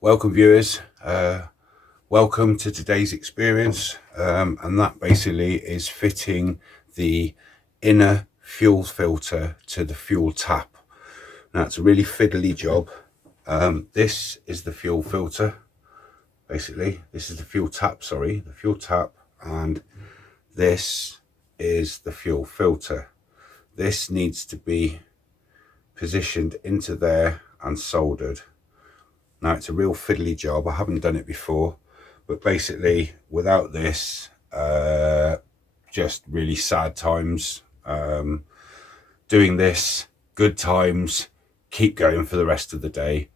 Welcome viewers, welcome to today's experience, and that basically is fitting the inner fuel filter to the fuel tap. Now it's a really fiddly job. This is the fuel filter, basically. This is the fuel tap, and this is the fuel filter. This needs to be positioned into there and soldered. Now it's a real fiddly job. I haven't done it before, but basically without this, just really sad times. Doing this, good times, keep going for the rest of the day,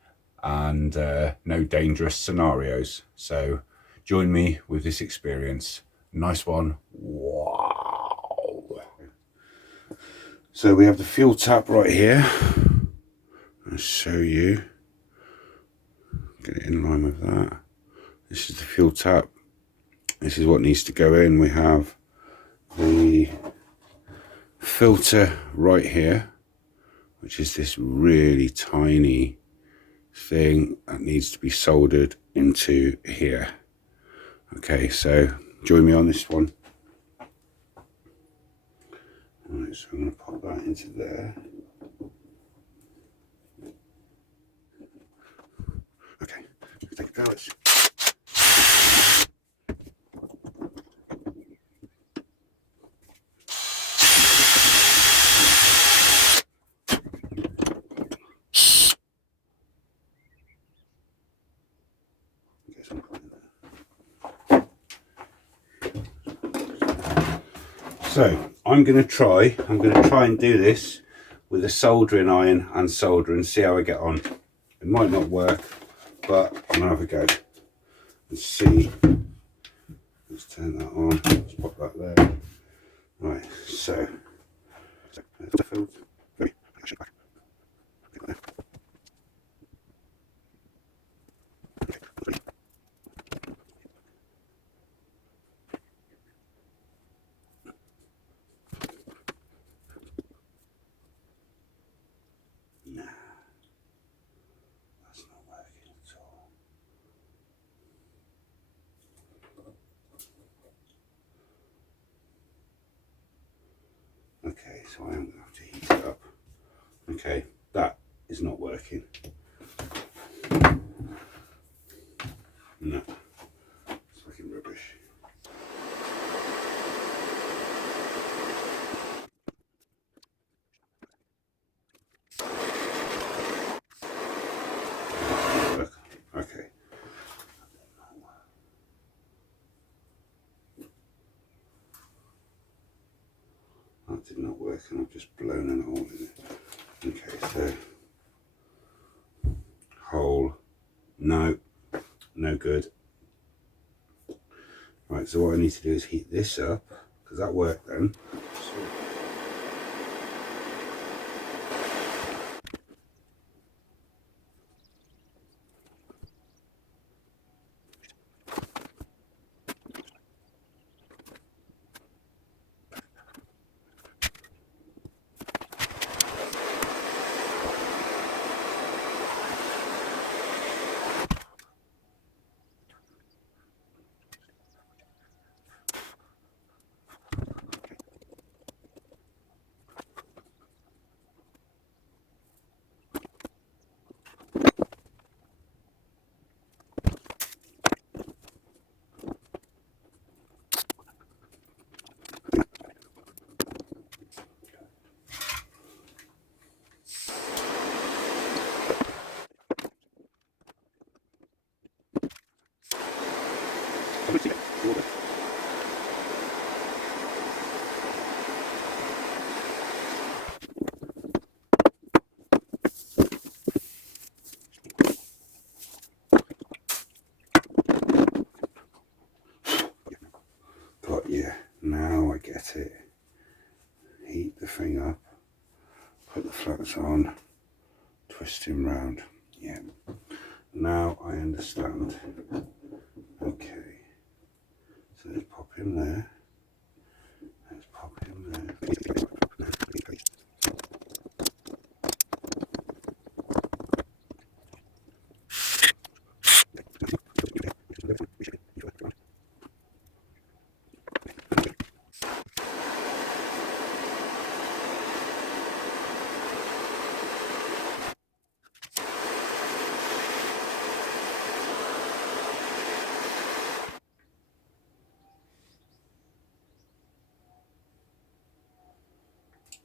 and no dangerous scenarios. So join me with this experience. Nice one. Wow. So we have the fuel tap right here. I'll show you. Get it in line with that. This is the fuel tap. This is what needs to go in. We have the filter right here, which is this really tiny thing that needs to be soldered into here. Okay, so join me on this one. Alright, so I'm going to pop that into there. Okay, take it out. So I'm going to try and do this with a soldering iron and solder and see how I get on. It might not work, but I'm going to have a go and see. Let's turn that on. Let's pop that there. Right, so nah, that's not working at all. Okay, so I am going to have to heat it up. Okay, that is not working. No, it's fucking rubbish. Okay. That did not work, and I've just blown an hole in it. Okay, so hole, no good. Right, so what I need to do is heat this up, because that worked then. Got you. Now I get it. Heat the thing up, put the flux on, twist him round. Yeah. Now I understand. Okay. So let's pop him there. Let's pop him there.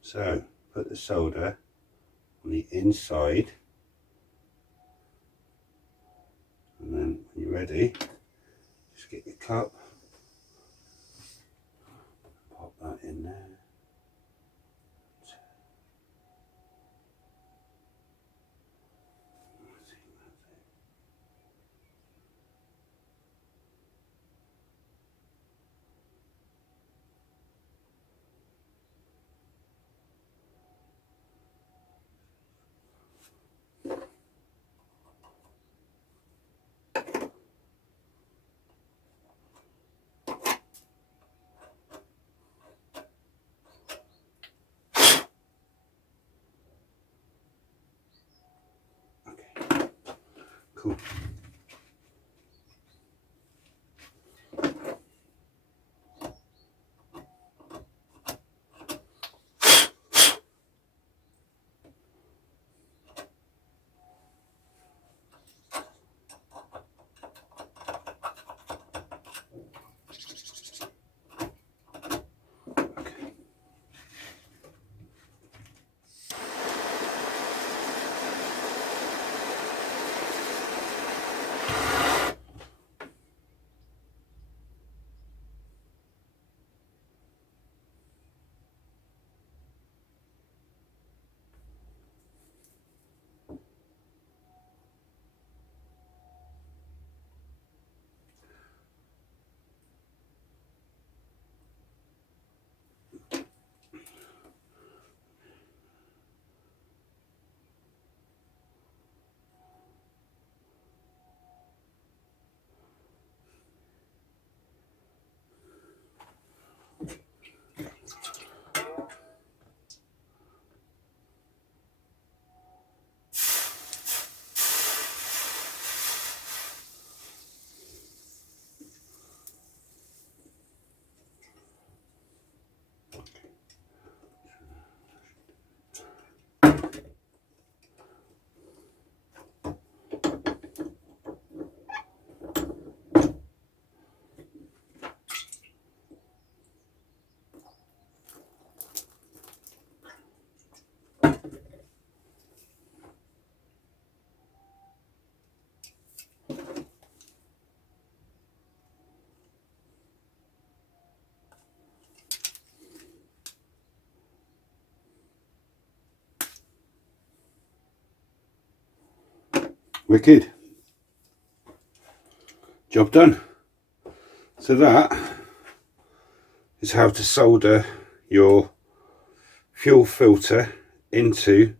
So put the solder on the inside, and then when you're ready, just get your cup, pop that in there. Cool. Wicked. Job done. So that is how to solder your fuel filter into